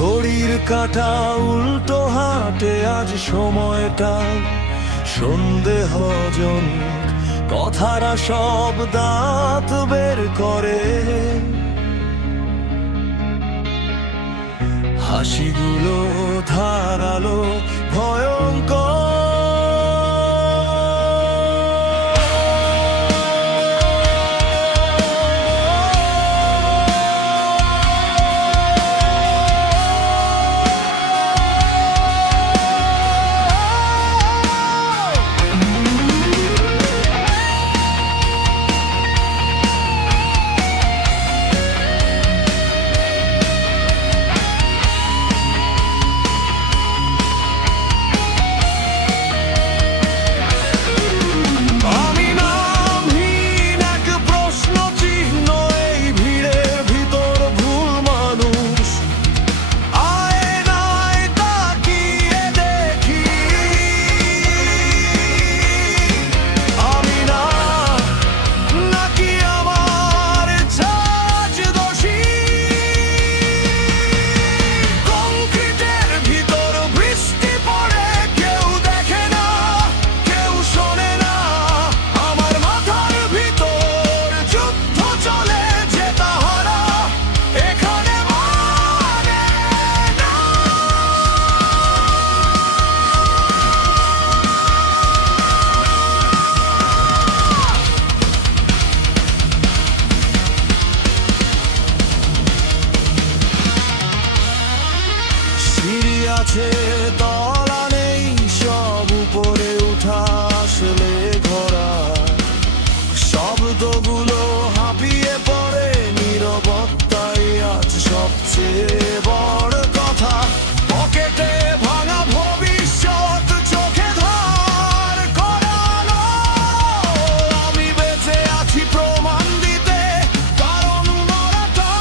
ঘড়ির কাঁটা উল্টো হাতে, আজ সময়টা সন্দেহজন। কথারা সব দাঁত বের করে, হাসিগুলো ধারালো ভয়ঙ্কর। আছে তলা নেই, সব উপরে উঠা আসলে ঘোরা। শব্দগুলো হাঁপিয়ে পড়ে, নীরবতাই আজ সবচেয়ে বড় কথা। পকেটে ভাঙা ভবিষ্যৎ চোখে ধার করানো। আমি বেঁচে আছি প্রমাণ দিতে, কারণ মরাটা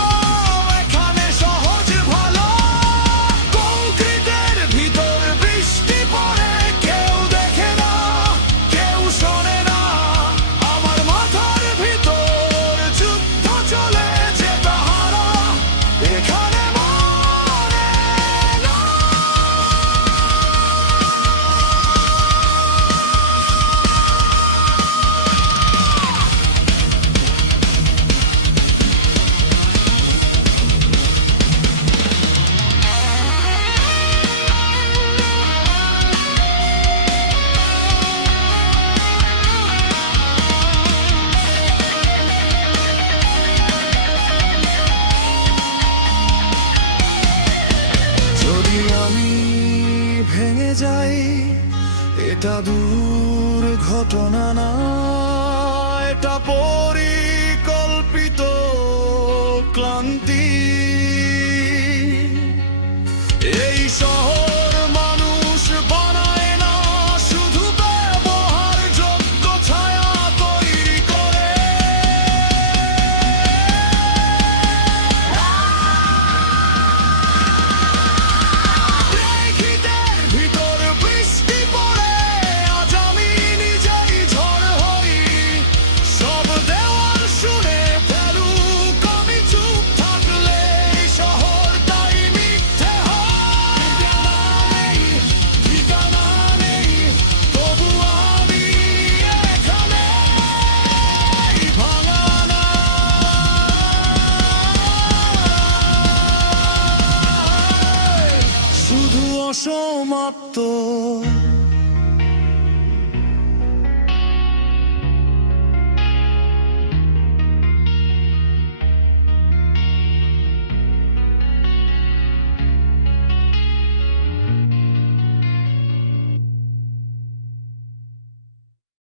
এখানে সহজ ভালো। কংক্রিটের ভিতর বৃষ্টি পড়ে, কেউ দেখে না, কেউ শোনে না। আমার মাথার ভিতর যুদ্ধ চলে, যে তাহারা এখানে মরে না। যদি আমি ভেঙে যাই, এটা দুর্ঘটনা না, এটা পরিকল্পিত ক্লান্তি। এই শহর মানুষ বানায় না, শুধু ব্যবহারযোগ্য ছায়া তৈরি করে। কংক্রিটের ভিতর বৃষ্টি পড়ে, আজ আমি নিজেই ঝড় হই। সব দেওয়াল শুনে ফেলুক, আমি চুপ থাকলে এই শহরটাই মিথ্যে হয়। ঠিকানা নেই, তবু আমি এখানে ভাঙা না। শুধু অসমাপ্ত